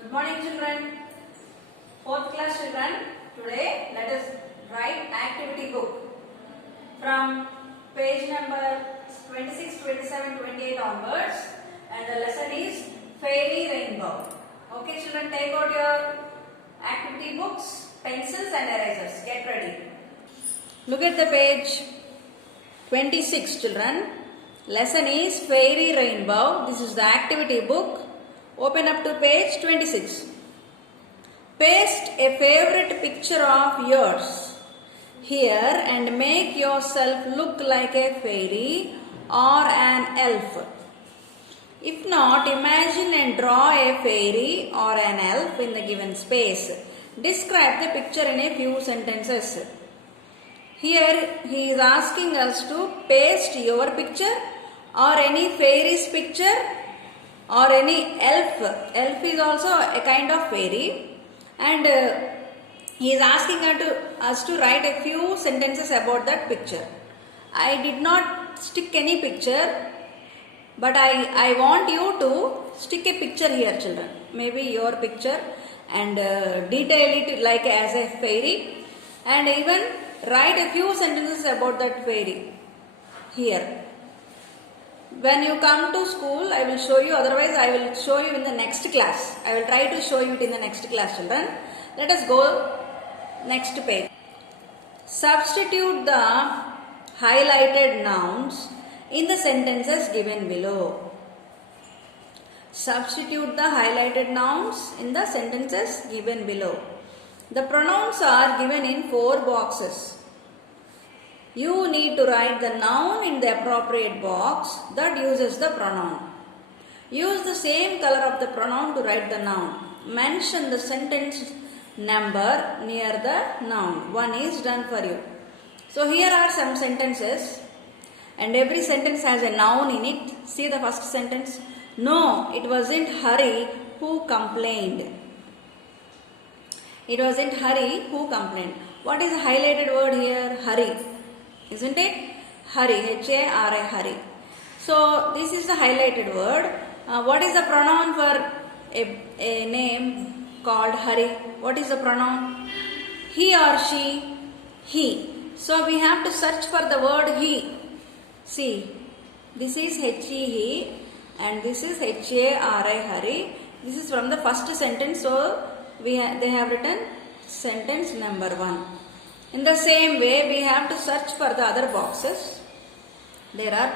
Good morning, children. Fourth class children. Today, let us write activity book from page number 26, 27, 28 onwards, and the lesson is Fairy Rainbow. Okay, children, take out your activity books, pencils, and erasers. Get ready. Look at the page 26, children. Lesson is Fairy Rainbow. This is the activity book. Open up to page 26. Paste a favorite picture of yours here and make yourself look like a fairy or an elf. If not, imagine and draw a fairy or an elf in the given space. Describe the picture in a few sentences. Here he is asking us to paste your picture or any fairy's picture or any elf. Elf is also a kind of fairy, and he is asking us to write a few sentences about that picture. I did not stick any picture, but I want you to stick a picture here, children. Maybe your picture, and detail it like as a fairy, and even write a few sentences about that fairy here. When you come to school, I will show you. Otherwise, I will show you in the next class. I will try to show you it in the next class, children. Let us go next page. Substitute the highlighted nouns in the sentences given below. Substitute the highlighted nouns in the sentences given below. The pronouns are given in 4 boxes. You need to write the noun in the appropriate box that uses the pronoun. Use the same color of the pronoun to write the noun. Mention the sentence number near the noun. One is done for you. So here are some sentences, and every sentence has a noun in it. See the first sentence. No, it wasn't Hari who complained. It wasn't Hari who complained. What is the highlighted word here? Hari. Isn't it? Hari, H-A-R-I, Hari. So, this is the highlighted word. What is the pronoun for a name called Hari? What is the pronoun? He or she? He. So, we have to search for the word he. See, this is H-E-He and this is H-A-R-I, Hari. This is from the first sentence. So, they have written sentence number 1. In the same way, we have to search for the other boxes. There are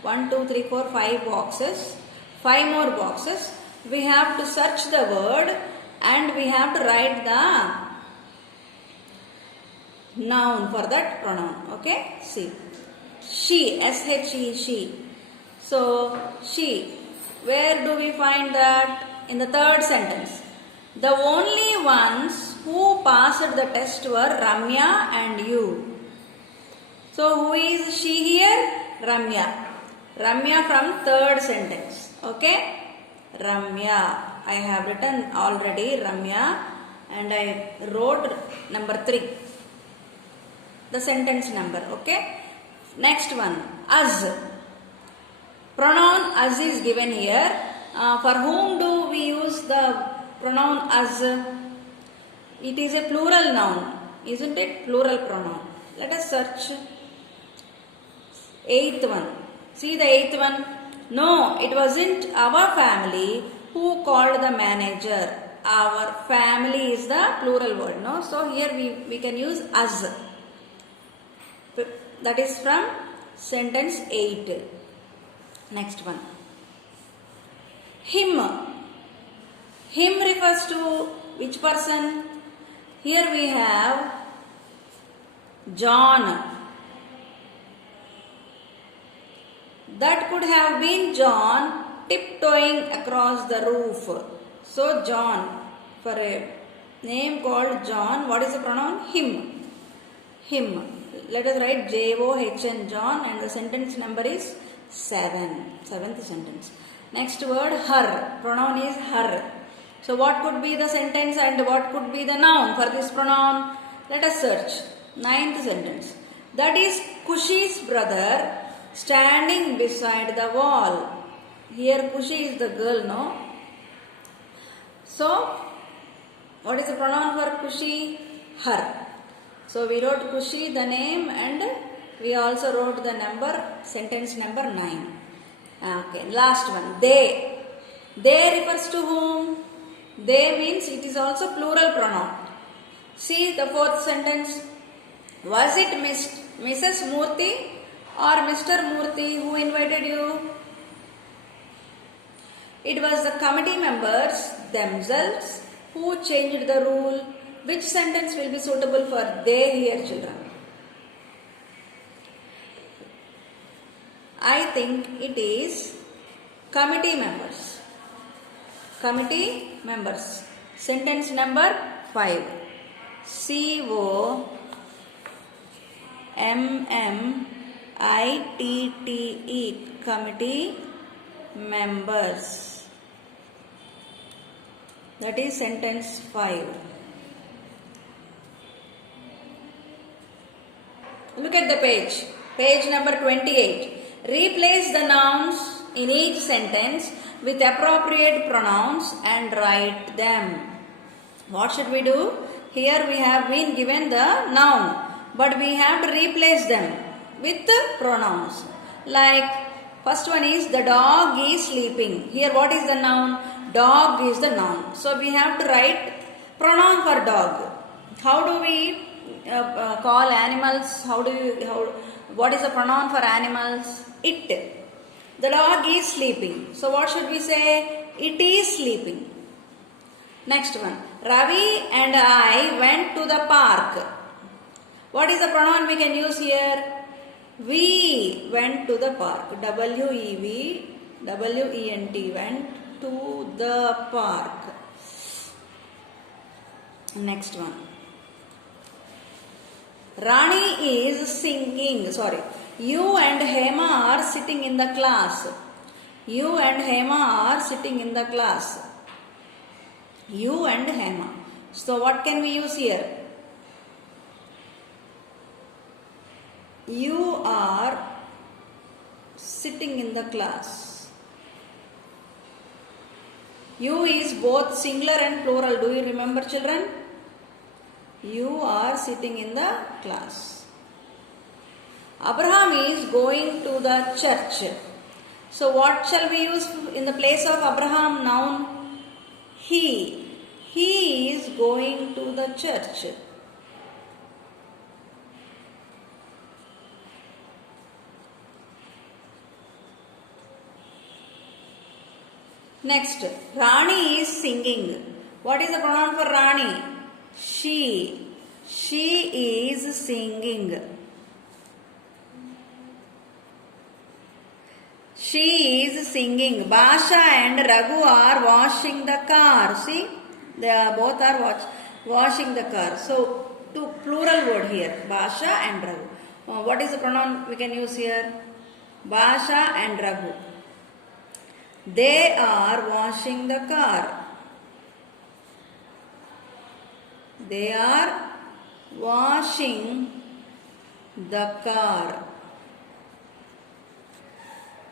1, 2, 3, 4, 5 boxes. 5 more boxes. We have to search the word and we have to write the noun for that pronoun. Okay? See. She, S-H-E, she. So, she. Where do we find that? In the third sentence. The only ones who passed the test were Ramya and you. So who is she here? Ramya. Ramya from third sentence. Okay? Ramya. I have written already Ramya and I wrote number 3. The sentence number. Okay? Next one. Us. Pronoun us is given here. For whom do we use the pronoun us? It is a plural noun, isn't it? Plural pronoun. Let us search. 8th one. See the 8th one. No, it wasn't our family who called the manager. Our family is the plural word. No? So here we can use us. That is from sentence 8. Next one. Him. Him refers to which person? Here we have John. That could have been John tiptoeing across the roof. So John, for a name called John, what is the pronoun? Him. Him. Let us write J-O-H-N, John, and the sentence number is 7. 7th sentence. Next word, her. Pronoun is her. So what could be the sentence and what could be the noun for this pronoun? Let us search. 9th sentence. That is Kushi's brother standing beside the wall. Here Kushi is the girl, no? So, what is the pronoun for Kushi? Her. So, we wrote Kushi, the name, and we also wrote the number, sentence number 9. Okay, last one. They. They refers to whom? They means it is also plural pronoun. See the fourth sentence. Was it Mrs. Murthy or Mr. Murthy who invited you? It was the committee members themselves who changed the rule. Which sentence will be suitable for they here, children? I think it is committee members. Committee members. Sentence number 5. COMMITTE, committee members. That is sentence 5. Look at the page. Page number 28. Replace the nouns in each sentence with appropriate pronouns and write them. What should we do? Here we have been given the noun, but we have to replace them with the pronouns. Like first one is the dog is sleeping. Here what is the noun? Dog is the noun. So we have to write pronoun for dog. How do we call animals? What is the pronoun for animals? It. The dog is sleeping. So what should we say? It is sleeping. Next one. Ravi and I went to the park. What is the pronoun we can use here? We went to the park. W-E-V-W-E-N-T, went to the park. Next one. Rani is singing. Sorry. You and Hema are sitting in the class. You and Hema are sitting in the class. You and Hema. So what can we use here? You are sitting in the class. You is both singular and plural. Do you remember, children? You are sitting in the class. Abraham is going to the church. So what shall we use in the place of Abraham? Noun. He. He is going to the church. Next, Rani is singing. What is the pronoun for Rani? She. She is singing. She is singing. Basha and Raghu are washing the car. See, they both are washing the car. So, two plural word here. Basha and Raghu. What is the pronoun we can use here? Basha and Raghu. They are washing the car. They are washing the car.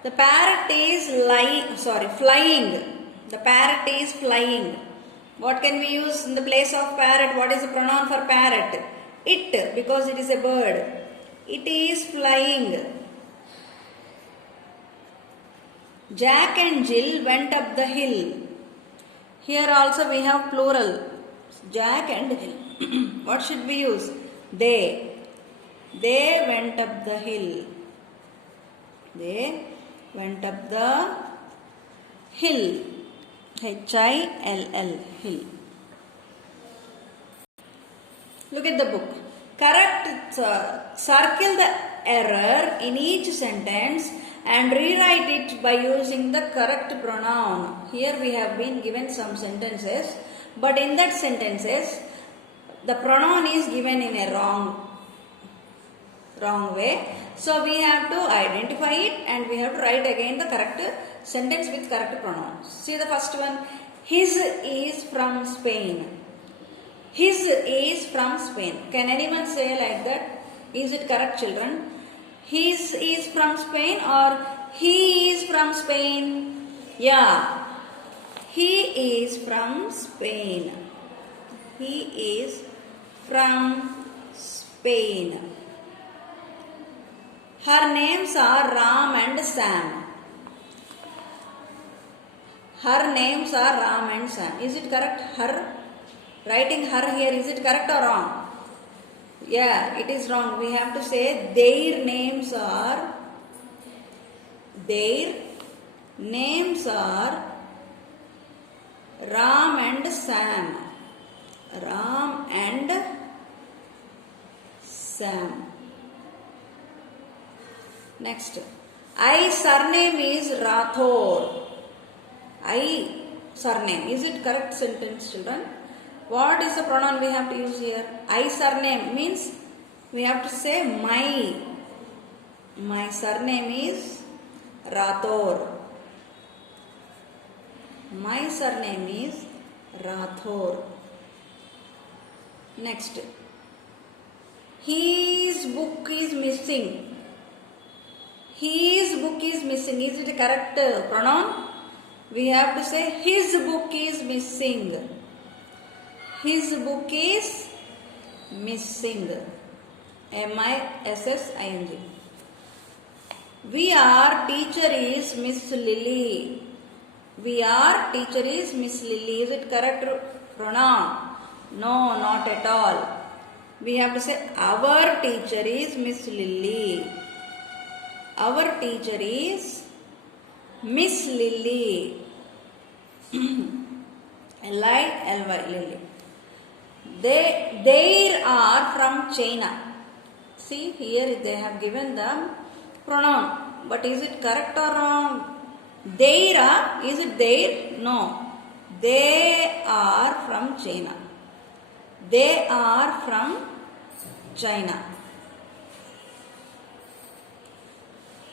The parrot is flying. The parrot is flying. What can we use in the place of parrot? What is the pronoun for parrot? It, because it is a bird. It is flying. Jack and Jill went up the hill. Here also we have plural. Jack and Jill. What should we use? They. They went up the hill. They went up the hill. H-I-L-L, hill. Look at the book. Circle the error in each sentence and rewrite it by using the correct pronoun. Here we have been given some sentences, but in that sentences, the pronoun is given in a wrong way. So we have to identify it and we have to write again the correct sentence with correct pronouns. See the first one. His is from Spain. His is from Spain. Can anyone say like that? Is it correct, children? His is from Spain or he is from Spain? Yeah. He is from Spain. He is from Spain. Her names are Ram and Sam. Her names are Ram and Sam. Is it correct? Her. Writing her here, is it correct or wrong? Yeah, it is wrong. We have to say their names are Ram and Sam. Ram and Sam. Next. I surname is Rathore. I surname. Is it correct sentence, children? What is the pronoun we have to use here? I surname means we have to say my. My surname is Rathore. My surname is Rathore. Next. His book is missing. His book is missing. Is it a correct pronoun? We have to say his book is missing. His book is missing. M-I-S-S-I-N-G. We are teacher is Miss Lily. We are teacher is Miss Lily. Is it correct pronoun? No, not at all. We have to say our teacher is Miss Lily. Our teacher is Miss Lily. L-I-L-Y, Lily. They are from China. See, here they have given the pronoun. But is it correct or wrong? Their, is it their? No. They are from China. They are from China.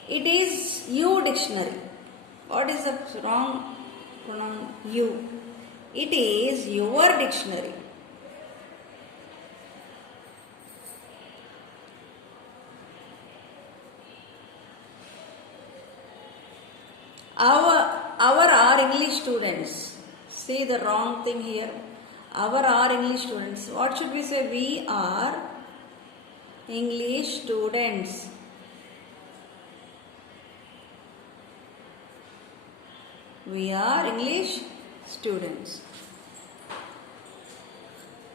It is you dictionary. What is the wrong pronoun? You. It is your dictionary. Our are English students. See the wrong thing here. Our are English students. What should we say? We are English students. We are English students.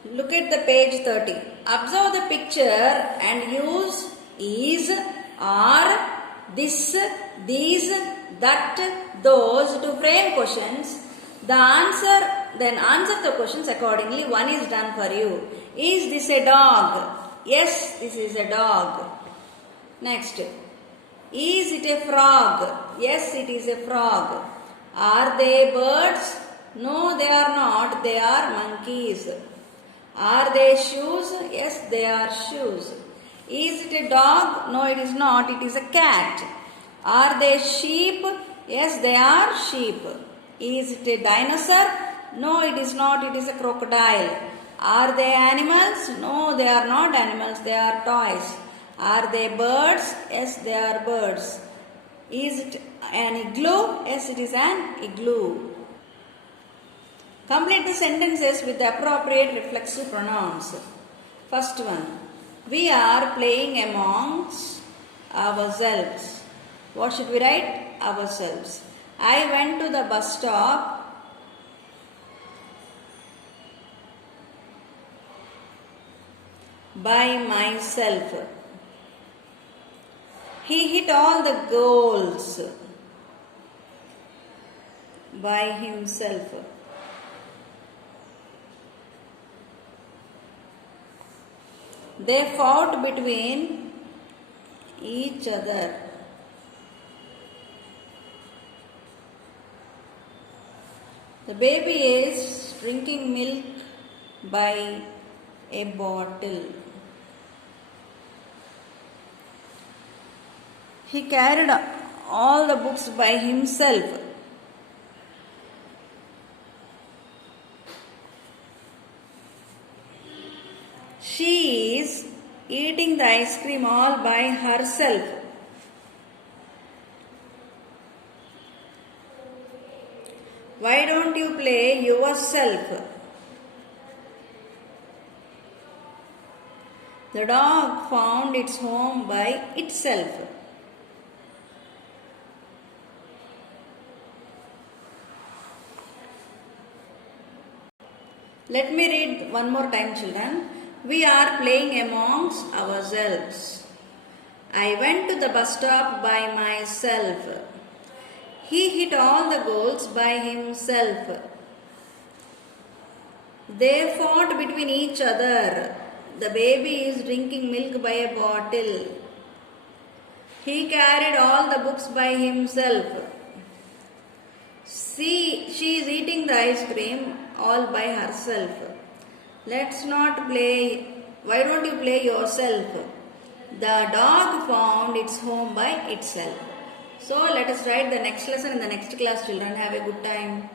Look at the page 30. Observe the picture and use is, are, this, these, that, those to frame questions. Then answer the questions accordingly. One is done for you. Is this a dog? Yes, this is a dog. Next. Is it a frog? Yes, it is a frog. Are they birds? No, they are not. They are monkeys. Are they shoes? Yes, they are shoes. Is it a dog? No, it is not. It is a cat. Are they sheep? Yes, they are sheep. Is it a dinosaur? No, it is not. It is a crocodile. Are they animals? No, they are not animals. They are toys. Are they birds? Yes, they are birds. Is it an igloo? Yes, it is an igloo. Complete the sentences with the appropriate reflexive pronouns. First one. We are playing amongst ourselves. What should we write? Ourselves. I went to the bus stop by myself. He hit all the goals by himself. They fought between each other. The baby is drinking milk by a bottle. He carried all the books by himself. She is eating the ice cream all by herself. Why don't you play yourself. The dog found its home by itself. Let me read one more time, children. We are playing amongst ourselves. I went to the bus stop by myself. He hit all the goals by himself. They fought between each other. The baby is drinking milk by a bottle. He carried all the books by himself. See, she is eating the ice cream all by herself. Let's not play. Why don't you play yourself? The dog found its home by itself. So let us write the next lesson in the next class, children. Have a good time.